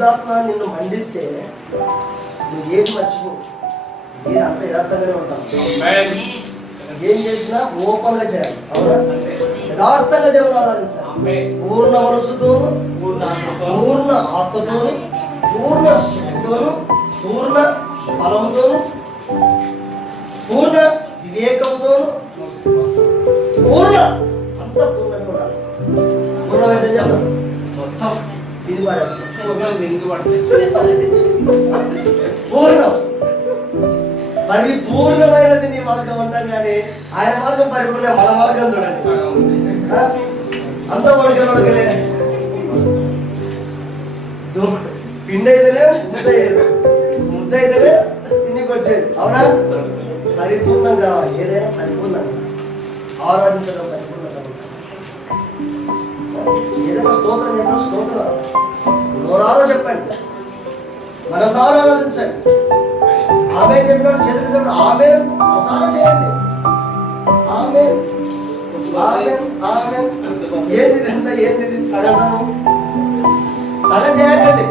పరిశుద్ధాత్మ నిన్ను మండిస్తే నువ్వు ఏది మర్చిపో. ఏది అంత యథార్థంగానే ఏం చేసినా ఓపెన్గా చేయాలి. అవునా? యథార్థంగా దేవుడు ఆరాధించాలి. పూర్ణ మనస్సుతోను పూర్ణ ఆత్మతోను పూర్ణ శక్తితోను పూర్ణ బలముతోను పూర్ణం. పరిపూర్ణమైనది నీ మార్గం అంటాం కానీ ఆయన మార్గం పరిపూర్ణ మన మార్గం చూడండి. అంత ఉడకలు ఉడకలేదు పిండి అయితేనే ముద్ద అయ్యేది ముద్ద అయితేనే తిన్నికి వచ్చేది అవునా? పరిపూర్ణం కావాలి ఏదైనా పరిపూర్ణం ఆరాధించడం పరిపూర్ణంగా ఏదైనా స్తోత్రం చెప్పిన స్తోత్రం నోరారో చెప్పండి. మనసారా ఆరాధించండి ఆమె చెప్పినప్పుడు చదివినప్పుడు ఆమె మనసారా చేయండి. ఆమె ఆమె ఆమె. ఏంది ఇదంతా ఏంది ఇది? సగం చేయకండి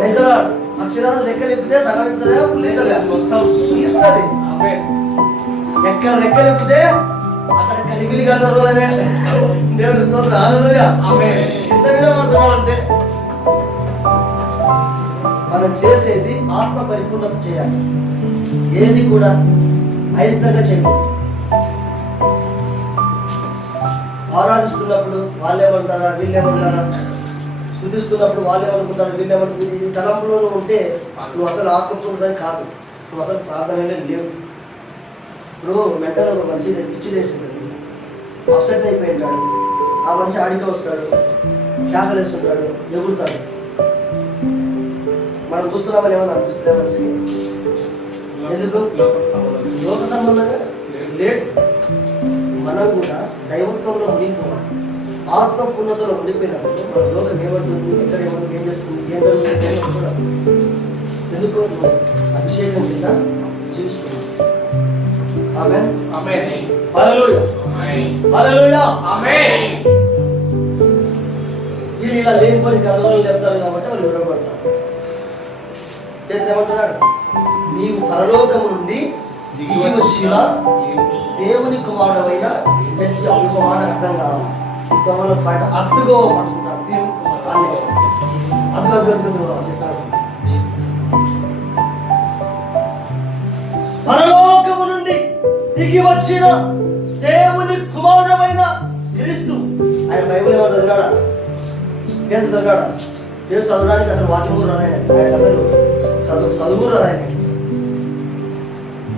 రైతులాడు అక్షరాలు లెక్కలు ఇప్పితే సగం ఇప్పుతుందా లేదా? మొత్తం. ఎక్కడ లెక్కలు ఇప్పితే అక్కడ కలిగిలి గందరగోళమే దేవుని స్తోత్రం. కింద వినబడుతున్నాం అంతే మనం చేసేది ఆత్మ పరిపూర్ణత చేయాలి. ఏది కూడా అయిష్టంగా చేయకూడదు. ఆరాధిస్తున్నప్పుడు వాళ్ళేమంటారా వీళ్ళేమంటారా? స్థుతిస్తున్నప్పుడు వాళ్ళేమనుకుంటారా వీళ్ళేమనుకుంటారు ఇది తలంపులో ఉంటే నువ్వు అసలు ఆత్మపూర్ణతని కాదు. నువ్వు అసలు ప్రార్థనలే లేవు. ఇప్పుడు మెంటల్ ఒక మనిషి పిచ్చి వేసింది అప్సెట్ అయిపోయి ఉంటాడు ఆ మనిషి ఆడికి వస్తాడు. కేకలేస్తుంటాడు ఎగురుతాడు. మనం చూస్తున్నామని ఏమైనా అనిపిస్తుంది ఆ మనిషికి? ఎందుకు? లోక సంబంధంగా లేట్. మనం కూడా దైవత్వంలో మునిగిపోవాలి. ఆత్మ పూర్ణతలో ఉండిపోయినప్పుడు మన లోకం ఏమంటుంది? ఎక్కడ ఏమంటుంది? ఏం చేస్తుంది? ఏం జరుగుతుంది? ఎందుకు? అభిషేకం కింద జీవిస్తున్నావు ఆమె హల్లెలూయా హల్లెలూయా వీళ్ళు ఇలా లేనిపోని కథలు చెప్తారు కాబట్టి వాళ్ళు పేదలు ఏమంటున్నాడు? నీవు పరలోకము నుండి దిగి వచ్చిన దేవుని. కుమారుడమైన మెస్సి కుమారుడు అర్థం కావాలి. ఈ తమలో అద్దుగో అద్దుగో చెప్తాడు పరలోకము నుండి దిగి వచ్చిన దేవుని కుమారుడమైన క్రీస్తు. ఆయన బైబిల్ ఏమో చదివాడా? పేద చదివాడా? పేరు చదవడానికి అసలు వాక్యం కూడా రాదు ఆయన అసలు చదువు చదువు కూడా రాదు ఆయనకి.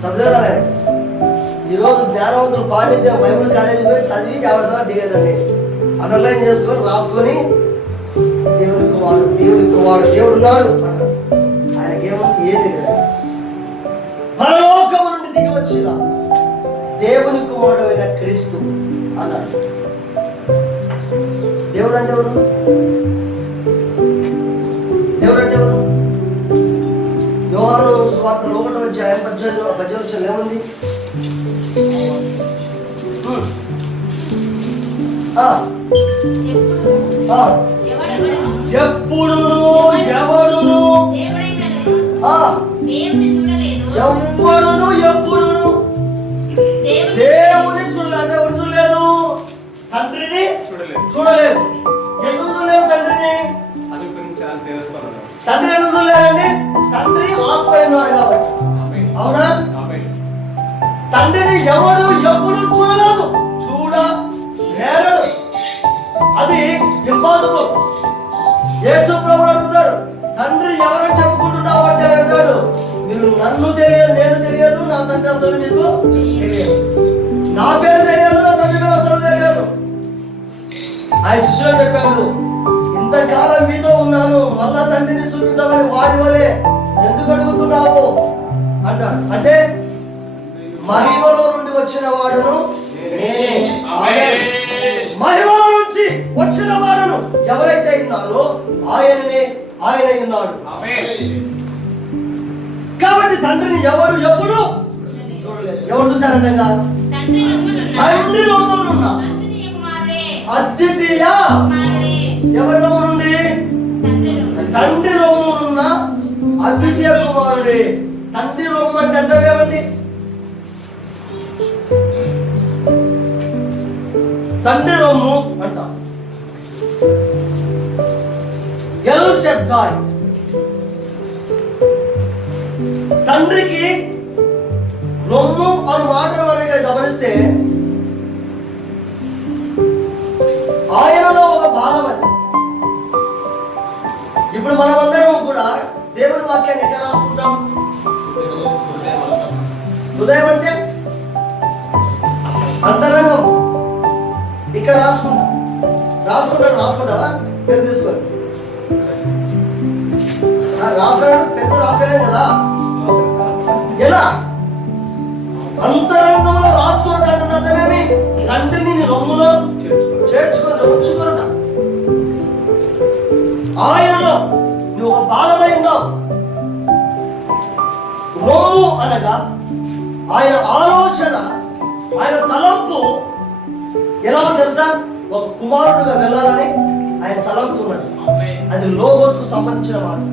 చదివే రాదు ఆయన? ఈరోజు జ్ఞానవంతులు పాండిత్యం బైబిల్ కాలేజీ పోయి చదివి యాభై సార్లు దిగేదండి అండర్లైన్ చేసుకొని రాసుకొని దేవుని కుమారుడు దేవుని కుమారుడు దేవుడు ఉన్నాడు అంటారు. ఆయనకి ఏది పరలోకము నుండి దిగి వచ్చినా దేవుని కుమారుడైన క్రీస్తు అన్నాడు. దేవుడు అంటే ఎవరు? దేవుడు అంటే ఎవరు? యోహాను స్వార్థ ఒకటో అధ్యాయం పద్దెనిమిది పద్దెనిమిది ఏముంది. ఎప్పుడును ఎవడును ఆ, ఎవ్వడును ఎప్పుడును దేవుని చూడలేదు అంటే ఎవరు చూడలేదు? తండ్రిని చూడలేదు. ఎందుకు చూడలేదు తండ్రిని? తండ్రి ఎందుకు చూడలేదండి? తండ్రి ఆత్మ ఉన్నాడు కాబట్టి అవునా? తండ్రిని ఎవడు ఎప్పుడు చూడలేదు? చూడ నేరడు. అది ఇంపాసిబుల్. యేసు ప్రభు అడుగుతారు తండ్రి ఎవరని చెప్పుకుంటున్నావు అంటే నన్ను తెలియదు నేను తెలియదు నా తండ్రి అసలు మీకు తెలియదు. నా పేరు తెలియదు నా తండ్రి పేరు అసలు తెలియదు. ఆ శిష్యుడు చెప్పాడు ఇంతకాలం మీతో ఉన్నాను మళ్ళా తండ్రిని చూపించమని వారి వలే ఎందుకు అడుగుతున్నావు? అంటాడు. అంటే మహిమలో నుండి వచ్చిన వాడును నేనే. మహిమలో నుంచి వచ్చిన వాడును ఎవరైతే ఉన్నారో ఆయననే ఆయన ఉన్నాడు. కాబట్టి తండ్రిని ఎవడు ఎప్పుడు చూడలేదు. ఎవరు చూశారంటగా తండ్రి రూపంలో అద్వితీయ ఎవరి రూపం నుండి అద్వితీయ కుమారుడే. తండ్రి రొమ్ము అంటే అర్థమేమండి తండ్రి రొమ్ము అంటాం. ఎల్ శబ్దాయ్ తండ్రికి రొమ్ము అని మాటలు మనం ఇక్కడ గమనిస్తే ఆయనలో ఒక భాగం అది. ఇప్పుడు మనమందరం కూడా దేవుని వాక్యాన్ని ఎక్కడ రాసుకుంటాం? హృదయం అంటే అంతరంగం. ఇక్కడ రాసుకుంటాం. రాసుకుంటాను రాసుకుంటావా? పెద్ద తీసుకోండి ఆ, రాసుకున్నాడు రాసుకోలేదు కదా? అంతరంగంలో రాసుకుంటాడు అర్థమేమి తండ్రిని నీ రొమ్ములో చేర్చుకొని ఉంచుకున్నట ఆయనలో నువ్వు ఒక భాగమై ఉన్నావు. అనగా ఆయన ఆలోచన ఆయన తలంపు ఎలా తెలుసా? ఒక కుమారుడుగా వెళ్ళాలని ఆయన తలంపు ఉన్నది. అది లోగోస్ సంబంధించిన వాడు.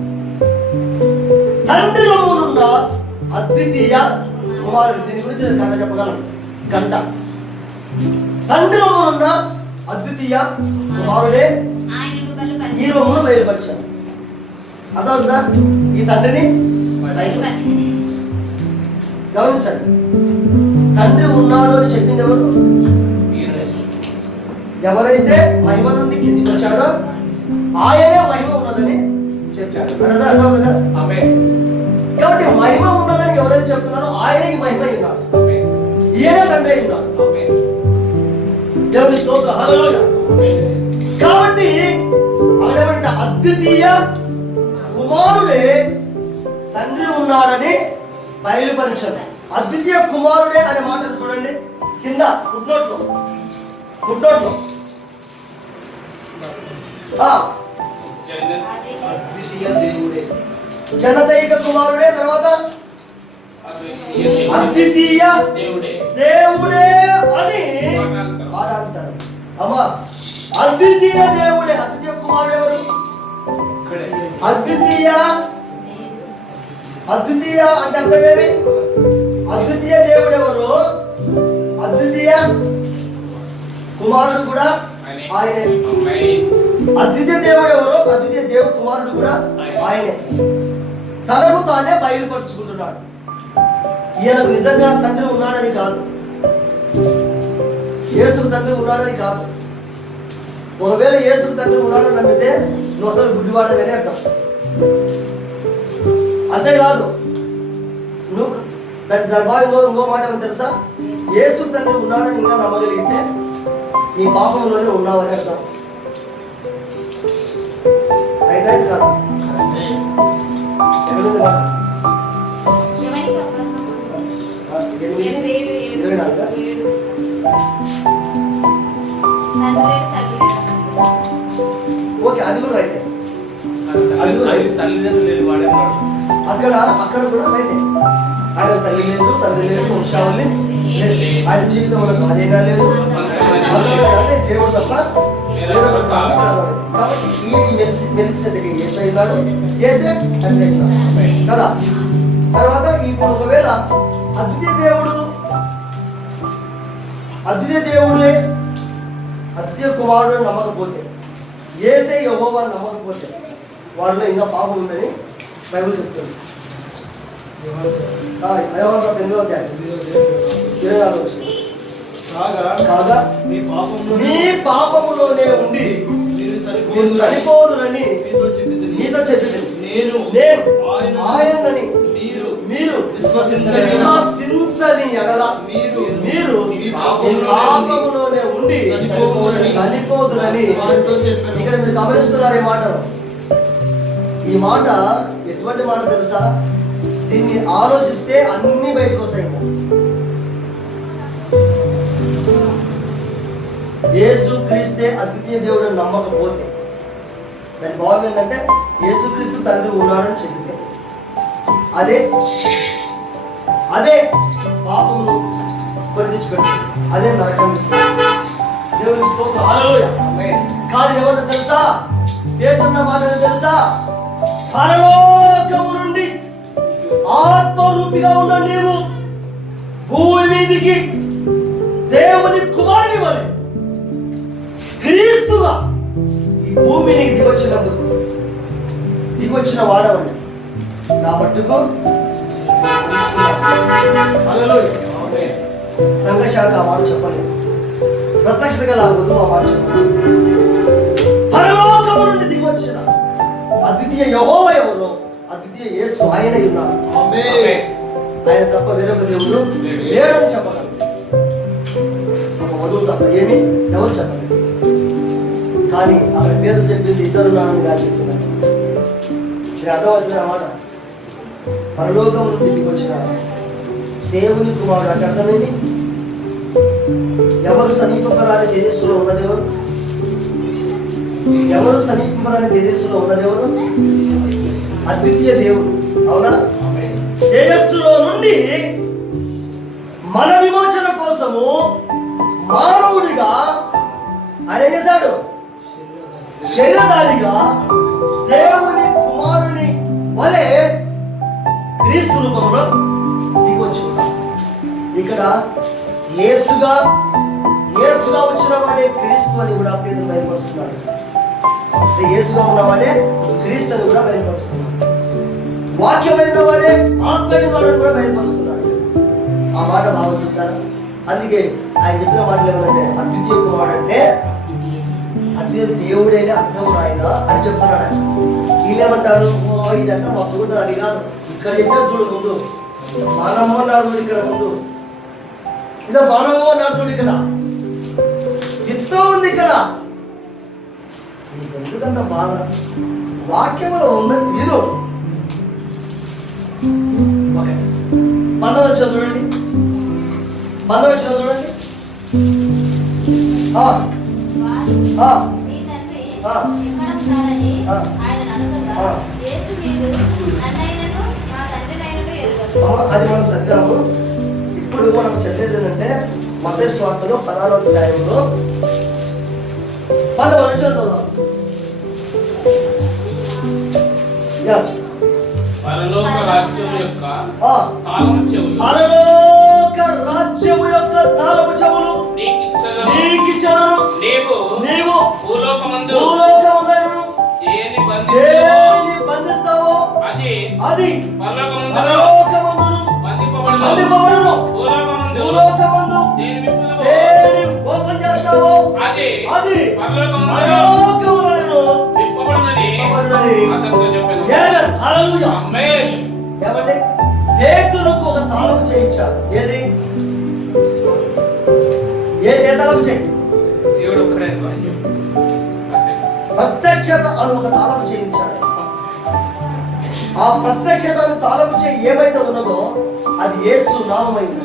తండ్రి రొమ్మునున్న అద్వితీయ కుమారుడు దీని గురించి నేను గంట చెప్పగలను. గంట. తండ్రి ఉన్న అద్వితీయ కుమారుడే ఈ రూపంలో బయలుపరిచాడు. అర్థమవుతుందా? ఈ తండ్రిని గమనించండి. తండ్రి ఉన్నాడు అని చెప్పింది ఎవరు? ఎవరైతే మహిమ నుండి కిందికి వచ్చాడో ఆయనే మహిమ ఉన్నదని చెప్పాడు. అర్థం కదా కాబట్టి మహిమ ఉన్నదని ఎవరైతే చెప్తున్నారో ఆయనే ఈ మహిమ ఉన్నాడు ఈయనే తండ్రి అయి ఉన్నాడు దేవుని హల్లెలూయా. కాబట్టి అక్కడేమంటే అద్వితీయ కుమారుడే తండ్రి ఉన్నాడని బయలుపరిచాడు. అద్వితీయ కుమారుడే అనే మాట చూడండి. కింద ఫుట్నోట్లో ఫుట్నోట్లో దేవుడే. జనదైక కుమారుడే తర్వాత అద్వితీయ దేవుడే. అని మాట అంటారు అమ్మా అద్వితీయ దేవుడే. అద్వితీయ కుమారుడు ఎవరు? అద్వితీయ. అద్వితీయ అంటే అర్థమేమి అద్వితీయ దేవుడు ఎవరు? అద్వితీయ కుమారుడు కూడా ఆయనే. అద్వితీయ దేవుడు ఎవరు? అద్వితీయ దేవుడు కుమారుడు కూడా ఆయనే. తనకు తానే బయలుపరుచుకుంటున్నాడు. ఈయనకు నిజంగా తండ్రి ఉన్నాడని కాదు. యేసుకు తండ్రి ఉన్నాడని కాదు. ఒకవేళ యేసుకు తండ్రి ఉన్నాడని నమ్మితే నువ్వు అసలు గుడ్డివాడని అర్థం. అంతేకాదు నువ్వు దాని దాని ఇంకో మాట తెలుసా? యేసు తండ్రి ఉన్నాడని ఇంకా నమ్మగలిగితే నీ పాపంలోనే ఉన్నావని అర్థం. రైట్ అది కాదు తల్లి అక్కడ అక్కడ కూడా రైటే. ఆయన తల్లి లేదు తండ్రి లేదు వంశావళి ఆయన జీవితంలో భార్యగా లేదు అందులో అంటే దేవుడు తప్ప కాబట్టి మెలిసి మెలిసి ఏసై ఉన్నాడు. ఏసే తండ్రి అయినాడు కదా? తర్వాత ఈ ఒకవేళ అద్వితీయ దేవుడు అద్వితీయ దేవుడే అద్వితీయ కుమారుడు నమ్మకపోతే ఏసే యహోవాని నమ్మకపోతే వాడిలో ఇంకా పాపం ఉందని బైబిల్ చెప్తుంది. అయోహాను ఎనిమిదో అధ్యాయం. ఇరవై నాలుగు వచ్చిన కాగా మీ పాపములోనే ఉండి మీరు మీరు చనిపోదు చనిపోదునని మీతో చెప్పింది. నేను నేను ఆయన ఆయనని మీరు మీరు విశ్వసించని ఎడల మీరు మీరు పాపములోనే ఉండి చనిపోదురని చనిపోదురని. ఇక్కడ మీరు గమనిస్తున్నారు ఈ మాటను. ఈ మాట ఎటువంటి మాట తెలుసా? దీన్ని ఆలోచిస్తే అన్ని బయటకు వస్తాయి. యేసు క్రీస్తే అద్వితీయ దేవుడు నమ్మకపోతే దాని భావం ఏంటంటే యేసుక్రీస్తు తండ్రి ఉన్నాడని చెబితే అదే అదే పాపమును కొరిగించిపెట్టు అదే నరకం దేవుని స్తోత్రం. కానీ ఏమంటే తెలుసా? పేరున్న మాట తెలుసా? పరలోకము నుండి ఆత్మరూపిగా ఉన్న నీవు భూమి మీదికి దేవుని కుమారుని వలె క్రీస్తుగా ఈ భూమిని దిగొచ్చినందుకు దిగొచ్చిన వాడవండి? నా హల్లెలూయా. సంఘశాఖ ఆ మాట చెప్పలేదు. ప్రత్యక్షత గల వధువు ఆ మాట చెప్పలేదు. పరలోకము నుండి దిగొచ్చిన అద్వితీయ యహోవ ఎవరు అద్వితీయ యేసు ఆయన ఉన్నాడు. ఆయన తప్ప వేరొక దేవుడు లేడని చెప్పగలరు ఒక వధువు తప్ప ఏమి ఎవరు చెప్పలేదు. కానీ ఆమె పేరు చెప్పింది ఇద్దరు నాన్నగా చెప్తున్నాను మీరు అర్థవలసిన మాట పరలోకం నుండి దిగొచ్చిన దేవుని కుమారుడు అంటే అర్థమైంది? ఎవరు సమీపరాని తేజస్సులో ఉన్నదెవరు? ఎవరు సమీపరాని తేజస్సులో ఉన్నదెవరు? అద్వితీయ దేవుడు. అవునా? తేజస్సులో నుండి మన విమోచన కోసము మానవుడిగా ఆయన ఏం చేశాడు? శరీరధారిగా దేవుని కుమారుని వలె క్రీస్తు రూపంలో దిగొచ్చు ఇక్కడ యేసుగా యేసుగా వచ్చిన వాడే క్రీస్తు అని కూడా పేరు బయలుపరుస్తున్నాడు. యేసుగా యేసుగా ఉన్నవాడే క్రీస్తు అని కూడా బయలుపరుస్తున్నాడు. వాక్యమైన వాడే ఆత్మీయ వాడు కూడా బయలుపరుస్తున్నాడు. ఆ మాట బాగా చూసారు అందుకే ఆయన చెప్పిన మాటలు ఏమంటే అద్వితీయ కుమారుడు అంటే అద్వితీయ దేవుడైన అర్థం ఆయన అని చెప్తున్నాడు ఆయన. వీళ్ళేమంటారు? ఇదంతా మసుకుంటుంది అది కాదు. ఇక్కడ చెప్పినా చూడు ముందు. మానవ అన్నాడు చూడు ఇక్కడ ముందు. ఇదో మానవ అన్నాడు చూడు ఇక్కడ. చిత్తం ఉంది ఇక్కడ. నీకు ఎందుకంత బాధ? వాక్యంలో ఉన్నది విను. ఓకే. పండవ చూడండి. పండవ చూడండి. అది మనం చదివాము. ఇప్పుడు మనం చదివేది ఏంటంటే మత స్వార్థలో పదారో అధ్యాయంలో పద మనం చదువుదాం. ఎస్ పరలోక రాజ్యం యొక్క తాళం చెవులు. రాజ్యము నీకిచ్చను నీవు నీవు భూలోకమందు భూలోకమందైనను దేని బంధిస్తావో దేనిని బంధిస్తావో అది అది పరలోకమందు పరలోకమందును బంధింపబడదు బంధింపబడును. భూలోకమందు భూలోకమందు దేని విప్పుదువో దేని ఓపెన్ చేస్తావో అది అది పరలోకమందు పరలోకములను విప్పబడునని విప్పబడునని. అతనితో చెప్పాను. ఏమన్ హల్లెలూయా. ఆమేన్ ఏమంటే? పేతురుకు ఒక తాళం చేయించాడు ఏది? ఏ ఏ తాళం చేయి? ప్రత్యక్షత అని ఒక తాళం చేయించాడు. ఆ ప్రత్యక్షత అని తాళం చేయి ఏమైతే ఉన్నదో అది యేసు ఆమేన్.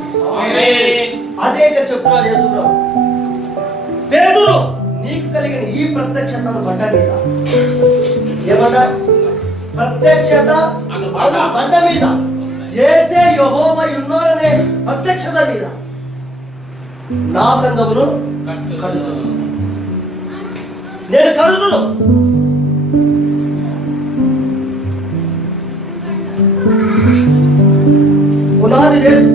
అదే ఇక్కడ చెప్తున్నాడు యేసు పేతురు నీకు కలిగిన ఈ ప్రత్యక్షతను బండ మీద. ఏమన్నా ప్రత్యక్షత బండ. మీద. చేసే యహోవ ఉన్నాడనే ప్రత్యక్షత మీద. నా సంఘమును కడుదును నేను కడుదును పునాది వేసి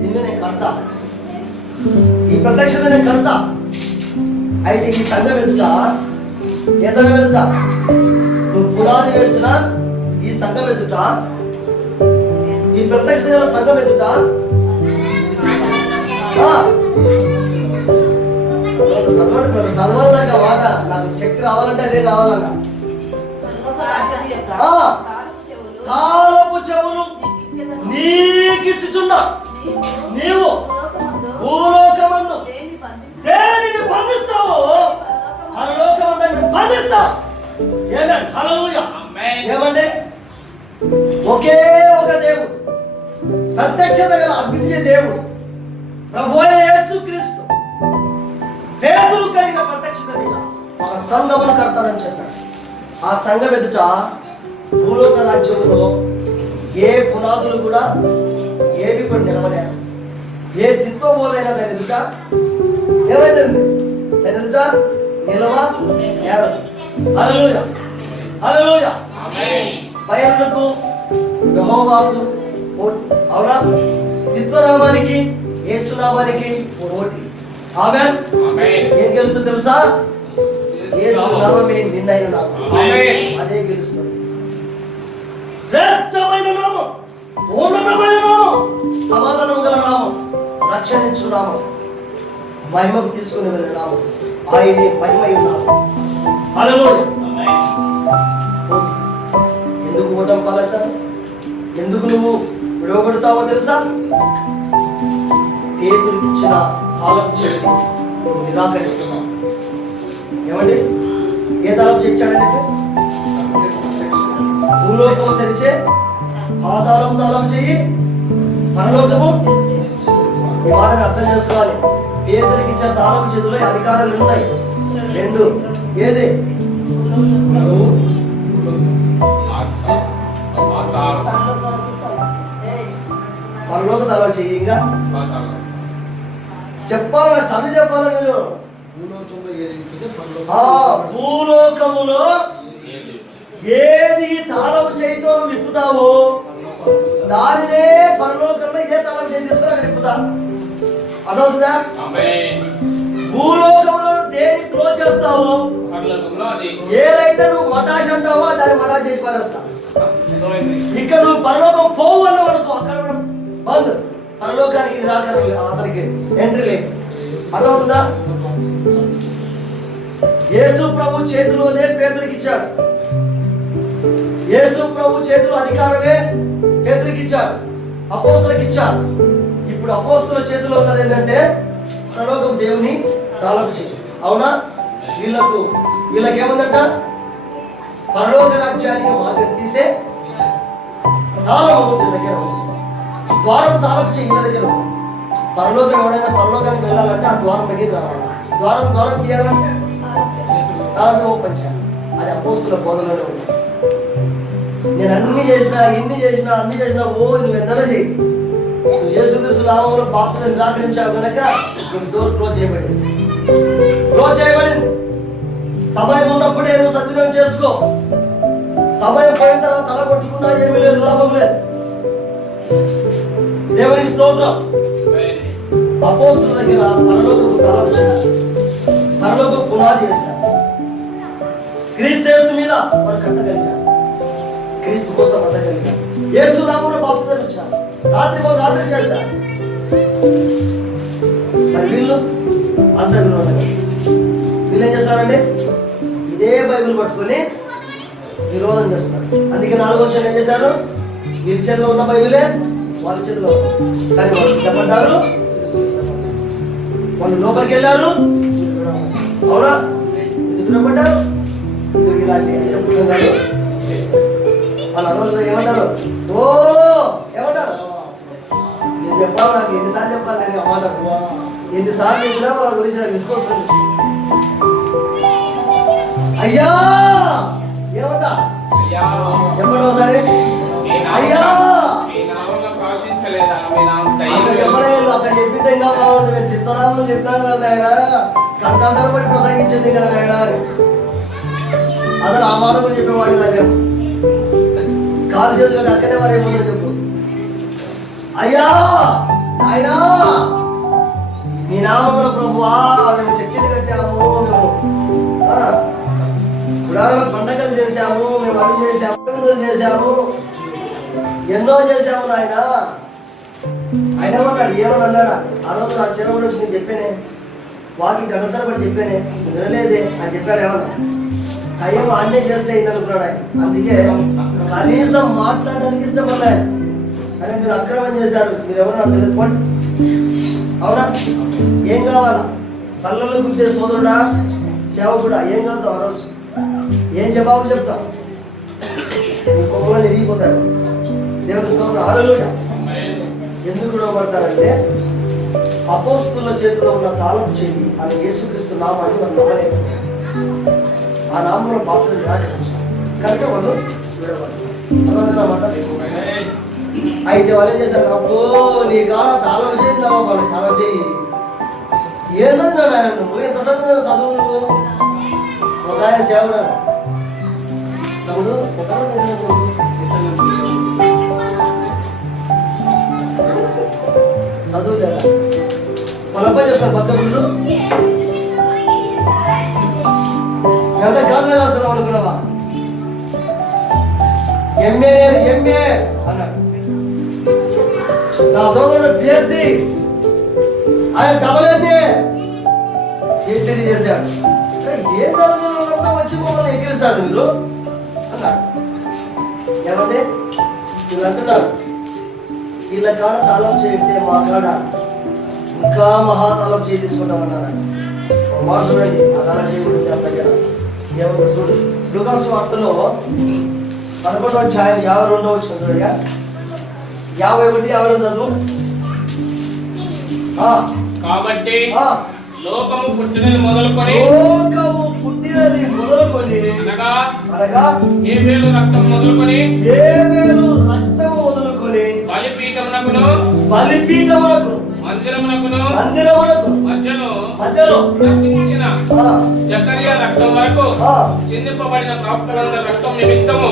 దీన్ని నేను కడతా. ఈ ప్రత్యక్షత నేను కడతా. అయితే ఈ సంఘం ఎదుట ఏ సంఘం ఎదుట నువ్వు పునాది వేసిన ఈ సంఘం ఎదుట ఈ ప్రత్యక్షత సంఘం ఎదుట చదవండి brother, చదవాలి నాకు ఆ మాట నాకు శక్తి రావాలంటే అదే కావాలన్న. తాళపు చెవులు. నీకిచ్చుచున్నా. నీవు భూలోకమందు దేన్ని బంధిస్తావో పరలోకమందని బంధిస్తా. ఏమే హల్లెలూయా ఆమేన్ ఏమండి? ఒకే ఒక దేవుడు. ప్రత్యక్షత గల అద్వితీయ దేవుడు. ప్రభు అయిన యేసుక్రీస్తు. పేదలు కలిగిన ప్రత్యక్షత మీద. ఒక సంఘమును కడతారని చెప్పాడు. ఆ సంఘం ఎదుట భూలోక రాజ్యంలో ఏ పునాదులు కూడా ఏవి కూడా నిలవలేదు. ఏ తిప్పబోదైనా దాని ఎదుట ఏమైతుంది దాని ఎదుట నిలవ నేరదు హల్లెలూయా! హల్లెలూయా! బయలుకు యెహోవాకు పోటీ అవునా? తిత్వనామానికి యేసునామానికి పోటీ ఆమేన్. ఏం గెలుస్తుంది తెలుసా? యేసు నామమే నిన్నైన నామం. అదే గెలుస్తుంది. శ్రేష్టమైన నామం ఉన్నతమైన నామం సమాధానం గల నామం రక్షణించు నామం మహిమకు తీసుకుని వెళ్ళిన నామం. ఆయనే మహిమయ నామం. హల్లెలూయా. ఎందుకు ఓటం పాలవుతావు ఎందుకు నువ్వు విడవబడతావో తెలుసా? పేదరికి ఇచ్చిన తాళం చెవి నువ్వు నిరాకరిస్తున్నావు. ఏమండి? ఏ తాళం చెచ్చాడు నీకు భూలోకము తెరిచే పాతాళం తాళం చెయ్యి. పరలోకము ఈ మాటని అర్థం చేసుకోవాలి. పేదరికి ఇచ్చిన తాళం చేతిలో అధికారాలు ఉన్నాయి. రెండు. ఏది? నువ్వు పరలోక తాళం చెయ్యి ఇంకా. చెప్పాలా? చదువు చెప్పాలా మీరు? భూలోకములో ఏది తాళం చేయితో నువ్వు విప్పుతావో దానినే పరలోకంలో ఇదే తాళం చేయి తీసుకొని అక్కడ విప్పుతా అర్థవుతుందా భూలోకంలో దేని క్లోజ్ చేస్తావో ఏదైతే నువ్వు మటాష్ అంటావో దాన్ని మటాష్ చేసి పడేస్తా ఇక్కడ నువ్వు పరలోకం పోవు అన్నావు అనుకో అక్కడ కూడా బంద్. పరలోకానికి నిరాకరణ అతనికి అర్థమవుతుందా యేసు ప్రభు చేతిలోనే పేదరికి ఇచ్చాడు యేసు ప్రభు చేతిలో అధికారమే పేదరికి ఇచ్చాడు అపోస్తులకు ఇప్పుడు అపోస్తుల చేతిలో ఉన్నది ఏంటంటే పరలోకం దేవుని తాళపు చేతి అవునా? వీళ్ళకు వీళ్ళకి ఏముందంట పరలోక రాజ్యానికి మార్గం తీసే తాళం ఉంటుంది దగ్గర ఉంది. ద్వారం తాళం చెయ్యి దగ్గర ఉంది. పరలోకం ఎవడైనా పరలోకానికి వెళ్ళాలంటే ఆ ద్వారం దగ్గర రావాలి. ద్వారం ద్వారం తీయాలంటే ఓపెన్ చేయాలి. అది అపోస్తుల బోధనలో ఉంది. నేను అన్ని చేసినా ఇన్ని చేసినా అన్ని చేసినా ఓ నువ్వు ఎన్నడ చేయి నువ్వు యేసుక్రీస్తు నామంలో బాప్తిజం నిరాకరించావు కనుక నీకు డోర్ క్లోజ్ చేయబడింది. క్లోజ్ చేయబడింది. సమయం ఉన్నప్పుడే నువ్వు సద్వినియోగం చేసుకో. సమయం పోయిన తర్వాత తల కొట్టుకున్నా ఏమీ లేదు లాభం లేదు. దేవునికి స్తోత్రం. అపోస్తుల దగ్గర పరలోకపు తలం చేశారు పరలోక పునాది వేశారు. క్రీస్తు దేశం మీద వారు కట్టగలిగారు. క్రీస్తు కోసం అందగలిగారు. యేసు నామను బాప్తిజం ఇచ్చారు. రాత్రి వారు రాత్రి చేశారు. మరి వీళ్ళు అంత విరోధంగా వీళ్ళు ఏం చేస్తారంటే ఇదే బైబిల్ పట్టుకొని విరోధం చేస్తారు. అందుకే నాలుగో వచ్చిన ఏం చేశారు? వీళ్ళ చేతిలో ఉన్న బైబిలే వాళ్ళ చేతిలో ఉంది. కానీ వాళ్ళు సిద్ధపడ్డారు. వాళ్ళు లోపలికి వెళ్ళారు. అవునా? ఎందుకు విడవబడ్డారు ఇది ఇలాంటి వాళ్ళు రోజు ఏమంటారు? ఓ ఏమంటారు? నేను చెప్పాలి నాకు ఎన్నిసార్లు చెప్పాలి నేను ఆ మాట ఎన్నిసార్లు చెప్పినా వాళ్ళ గురించి నాకు విసుకొస్తుంది అయ్యా! ఏమంటా? చెప్పండి ఒకసారి. అయ్యా! అక్కడ చెప్పలేదు అక్కడ చెప్పింటే ఇంకా నేను తిత్తనామలు చెప్పినాను కదా ఆయన కంటాంతరం బట్టి ప్రసంగించింది కదా అని. అసలు ఆ మాట కూడా చెప్పేవాడు దగ్గర. కాలు చేతులు కట్టి అక్కడే వారు ఏముందో చెప్పు. అయ్యా! ఆయనా నీ నామముల ప్రభువా మేము చర్చలు కట్టాము మేము ఆ, గుడారాల పండగలు చేశాము మేము అన్ని చేశాము చేశాము ఎన్నో చేశాము నాయన. ఆయన ఏమన్నాడు? ఏమని అన్నాడా? ఆ రోజు నా సేవకుడు వచ్చి నేను చెప్పానే. వాకి గంటతర కూడా చెప్పానే. వినలేదే అని చెప్పాడు ఏమన్నా? అయ్యో అన్నీ చేస్తే ఇది అనుకున్నాడు ఆయన. అందుకే కనీసం మాట్లాడడానికి ఇష్టం ఆయన. అదే మీరు అక్రమం చేశారు. మీరు ఎవరు నాకు తెలియదు. పోండి. అవునా? ఏం కావాలా? కళ్ళలో గుర్తే సోదరుడా? సేవకుడా? ఏం కాదు ఆ రోజు. ఏం జవాబు చెప్తావు? నీ కొమ్మలో నిరిగిపోతాడు దేవుని స్తోత్రం. హల్లెలూయా. ఎందుకు విడవబడతారంటే అపోస్తుల చేతిలో ఉన్న తాళం చెయ్యి అని యేసుక్రీస్తు నామాన్ని వారు నమ్మలేకపోతారు ఆ నామంలో పాత్ర నిరాకరించారు. కనుక వాళ్ళు విడవబడతారు అయితే వాళ్ళు ఏం చేశారు? అబ్బో నీ కాడ తాళం చేయిందామా వాళ్ళు తాళం చేయి ఏదో నాయన నువ్వు? ఎంత చదువు చదువు నువ్వు? ఒక ఆయన సేవలు తమ్ముడు ఎక్కడ చదివినావు చదువు లేదా పొలం పని చేస్తారు పక్క ఎంత కాదు అసలు అనుకున్నావా ఎంఏ ఎంఏ అన్నాడు నా సోదరుడు బిఎస్సి ఆయన డబల్ ఎంఏ పిహెచ్డి చేశాడు ఏం చదువుకున్నా వచ్చి మమ్మల్ని ఎక్కిరిస్తారు మీరు అన్నాడు ఏమంటే వీళ్ళు అంటున్నారు వీళ్ళ కాడ తాళం చేయంటే మా కాడ ఇంకా మహా తాళం చేయి తీసుకుంటామన్నారంట మాట చూడండి ఆ తాళం చేయకూడదు దాని దగ్గర చూడు లుకాస్ వార్తలో పదకొండవ అధ్యాయం యాభై రెండో వచ్చిన చూడగా యాభై ఒకటి యాభై రెండు కాబట్టి లోకము పుట్టినది మొదలుకొని లోకము పుట్టినది మొదలుకొని అనగా అనగా ఏ రక్తం మొదలుకొని ఏ వేలు రక్తము బలిపీఠమునకును బలిపీఠములకు మందిరమునకును మధ్యలో జకర్యా రక్తం వరకు ఆ, చిందింపబడిన ప్రవక్తలందరి రక్తం నిమిత్తము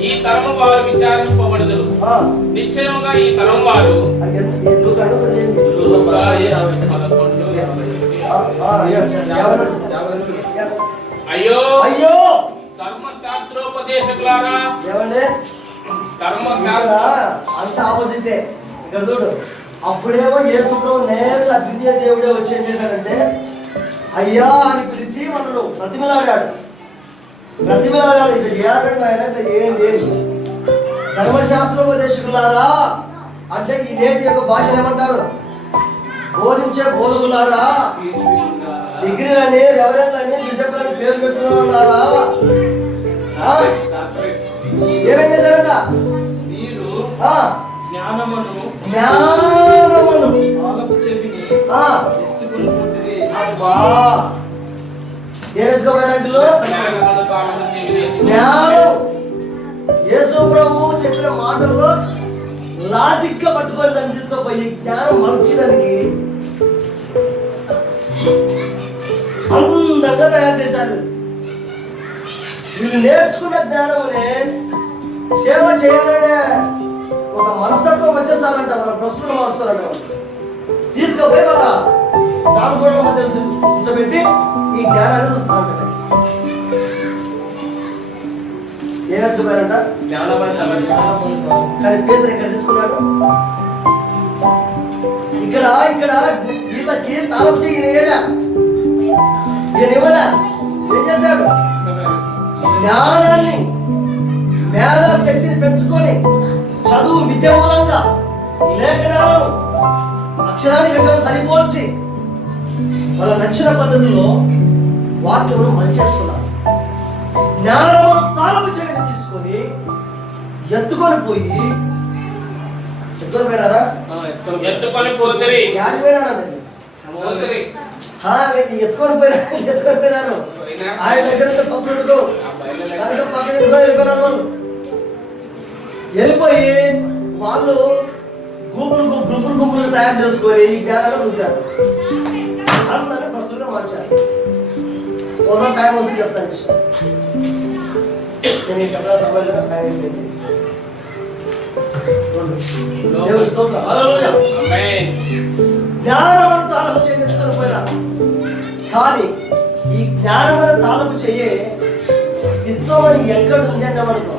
ఈ తరము వారు. నిశ్చయముగా ఈ తరం వారు. అయ్యో! అయ్యో! ధర్మశాస్త్రోపదేశకులారా ఏమండి? ఇక్కడ అంత ఆపోజిటే ఇక్కడ చూడు అప్పుడేమో యేసుప్రభు నేరుగా ద్వితీయ దేవుడే వచ్చి ఏం చేశాడంటే అయ్యా అని పిలిచి మనను ప్రతిమలాడాడు ప్రతిమలాడాడు ఇట్లా చేయాలంటే ఆయన ఇట్లా చేయండి ధర్మశాస్త్రోపదేశకులారా అంటే ఈ నేటి యొక్క భాషలు ఏమంటారు? బోధించే బోధకులారా డిగ్రీలని రెవరెండ్లని బిషప్లని పేరు పెట్టుకున్న వాళ్ళారా? ఆ? ఏమేం చేశారంట? జ్ఞానమును జ్ఞానమును. ఆలపు చెవిని ఎత్తుకొని. అబ్బా. జ్ఞానం. యేసు ప్రభు చెప్పిన మాటల్లో లాజిక్గా పట్టుకొని దాన్ని తీసుకుపోయి జ్ఞానం మంచిదానికి అందంగా తయారు చేశారు వీళ్ళు నేర్చుకున్న జ్ఞానమునే సేవ చేయాలనే ఒక మనస్తత్వం వచ్చేసారంట వాళ్ళ ప్రస్తుత మారుస్తారంట వాళ్ళు. తీసుకుపోయి వాళ్ళ నాలుగు మధ్య ఉంచబెట్టి ఈ జ్ఞానాన్ని చూస్తారంట ఏ కానీ పేదలు ఇక్కడ తీసుకున్నాడు? ఇక్కడ ఇక్కడ వీళ్ళకి తాళం చెయ్యి ఈయన ఇవ్వదా ఏం చేశాడు? జ్ఞానాన్ని మేధా శక్తిని పెంచుకొని చదువు విద్య మూలంగా. లేఖనాలను అక్షరానికి అక్షరం సరిపోల్చి. వాళ్ళ నచ్చిన పద్ధతిలో వాక్యమును మలిచేసుకున్నారు జ్ఞానమును తాళము చెవిని తీసుకొని ఎత్తుకొని పోయి ఎత్తుకొని పోయినారా? ఎత్తుకొని పోతిరి. యాడికి పోయినారా ఎత్తుకొని పోయినా ఎత్తుకొని పోయినారు. ఆయన దగ్గర పక్కన తీసుకొని వెళ్ళిపోయినారు వాళ్ళు. వెళ్ళిపోయి వాళ్ళు గుంపులు గుంపులు గుంపులు తయారు చేసుకొని జ్ఞానాలు రుద్దారు. అందరూ బస్సులుగా మార్చారు. ఒకసారి టైం వస్తుంది చెప్తాను విషయం నేను చెప్పిన సమయంలో టైం అయిపోయింది జ్ఞానమును పోయినా. కానీ ఈ జ్ఞానమైన తాళము చెయ్యే దిత్వం అని ఎక్కడ ఉంది అంటే మనకు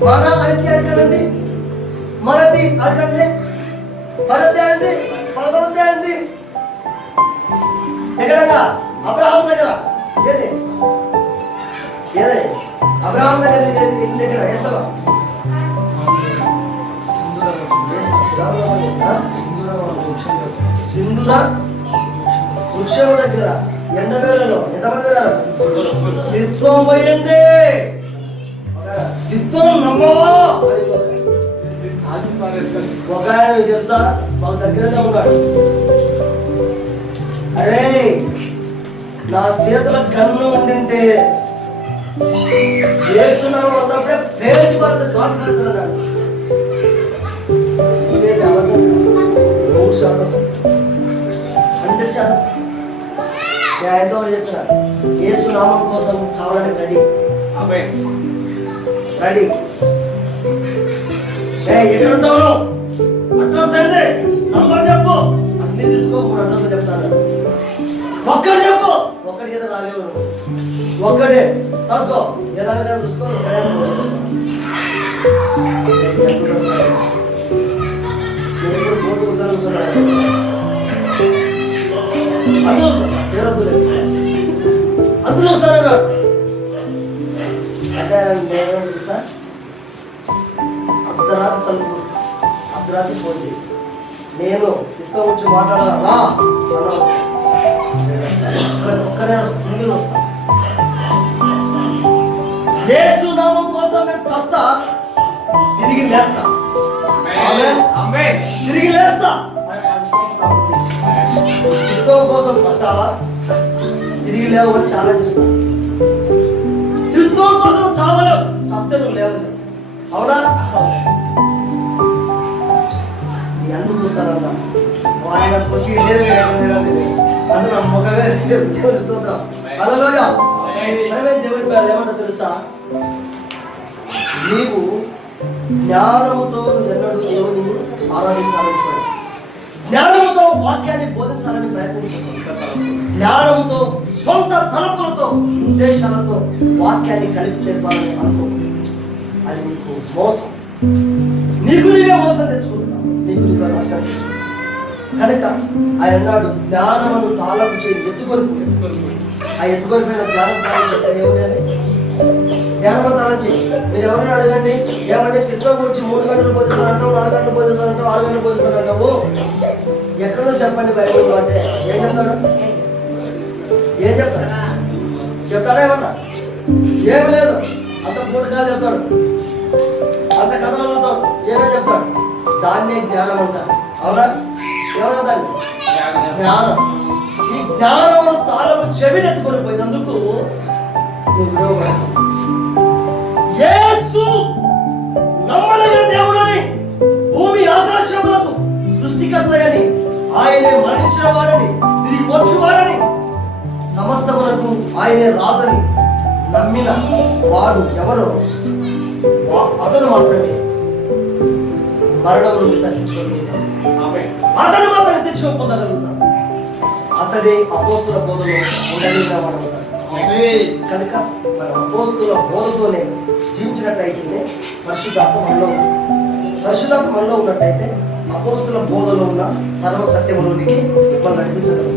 మన అనిత్య ఎక్కడండి మనది అదికండి మనది అండి పదకొండు అండి ఎక్కడన్నా అబ్రహాం దగ్గర. ఏది? ఏదే? అబ్రహాం దగ్గర వెళ్ళింది ఎక్కడ? వేస్తావా సింధుర వృక్షం దగ్గర. ఎండవేలలో ఎంతమంది దిత్వం పోయింది దిత్వం నమ్మవా? ఒక ఆయన తెలుసా మాకు దగ్గరనే ఉన్నాడు. అరే నా చేతుల కన్ను ఉండింటే వేస్తున్నావు అన్నప్పుడే పేర్చి పడదు కాఫీ పెడుతున్నాడు ఇదేంటి అబద్ధం నూరు శాతం. హండ్రెడ్ శాతం. నేను ఆయనతో చెప్తున్నా. యేసు నామం కోసం చావడానికి రెడీ. ఆమేన్. రెడీ ఏ ఎక్కడ ఉంటావు అడ్రస్ ఏంటి నంబర్ చెప్పు. అన్ని తీసుకో మూడు అడ్రస్ చెప్తాను. ఒక్కడు చెప్పు. ఒక్కడి ఏదో రాలేవు నువ్వు. ఒక్కడే. రాసుకో. ఏదైనా కానీ చూసుకో ఎక్కడైనా ఫోన్ చేసుకో. ఏ, అంటే నేను తెలుసా అర్ధరాత్రి తలుపు అర్ధరాత్రి ఫోన్ చేసి నేను తిక్క వచ్చి మాట్లాడాలా? ఒక్కనే వస్తా సింగిల్ వస్తా. యేసు నామం కోసం నేను చస్తా తిరిగి లేస్తా. తిరిగి లేస్తా. కోసం చస్తావా? తిరిగి లేవని ఛాలెంజ్ ఇస్తా త్రిత్వం చస్తే నువ్వు లేవదు అవునా? నీ అందరూ చూస్తారన్న. ఆయన పొద్దు లేదు అసలు నా ముఖమే లేదు. దేవుని స్తోత్రం. హల్లెలూయా. మనమే పేరు ఏమంటా తెలుసా? నీవు జ్ఞానముతో ఎన్నడూ దేవుని ఆరాధించాలని జ్ఞానంతో జ్ఞానముతో వాక్యాన్ని బోధించాలని ప్రయత్నించారు జ్ఞానముతో సొంత తలపులతో ఉద్దేశాలతో వాక్యాన్ని కలిపి చేర్పాలని అనుకో అది నీకు మోసం. నీకు నీవే మోసం తెచ్చుకుంటున్నావు. నీకు నీవే నష్టం కనుక ఆయన అన్నాడు జ్ఞానమును తాళపు చేయి ఎత్తుకొని పో. ఆ ఎత్తుకొని మీద జ్ఞానం ఏముందండి తాళం చేయి మీరు ఎవరైనా అడగండి? ఏమంటే తిత్వం గురించి మూడు గంటలు పోధిస్తానంటావు నాలుగు గంటలు పోధిస్తానంటావు ఆరు గంటలు పోధిస్తానంటావు ఎక్కడో చెప్పండి బైబిల్ అంటే? ఏం చెప్తాడు ఏం చెప్తాడు చెప్తాడా ఏమన్నా? ఏమి లేదు. అంత పూటకాలు చెప్తాడు అంత కథలు చెప్తాడు ఏమో చెప్తాడు దాన్నే జ్ఞానం అంటారు. అవునా? ఎవరు దాన్ని జ్ఞానం. ఈ జ్ఞానమును తాళము చెవినెత్తుకొని పోయినందుకు. యేసు నమ్మదగిన దేవుడని భూమి ఆకాశములకు సృష్టికర్తయని ఆయనే మరణించిన వాడని తిరిగి వచ్చివాడని సమస్తములకు ఆయనే రాజని నమ్మిన వాడు ఎవరో అతను మాత్రమే మరణం నుండి. అతను మాత్రం అతడే అపోస్తుల బోధలో ఉండగలిగిన వాడు. కనుక మన అపోస్తుల బోధతోనే జీవించినట్టయితే పరిశుద్ధాత్మ మనలో. పరిశుద్ధాత్మ మనలో ఉన్నట్టయితే అపోస్తుల బోధలో ఉన్న సర్వ సత్యములోనికి మనం నడిపించగలం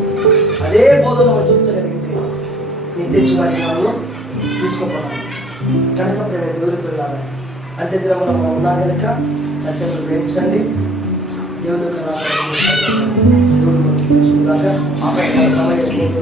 అదే బోధలో మనం జీవించగలిగితే జీవానికి మనలో తీసుకోవాలి కనుక ప్రేమ దేవునికి వెళ్ళాలి అంతే దినమున మనం ఉన్నా కనుక సత్యమును గ్రహించండి దేవుని యొక్క నామమున దేవుడు మనకు. సమయం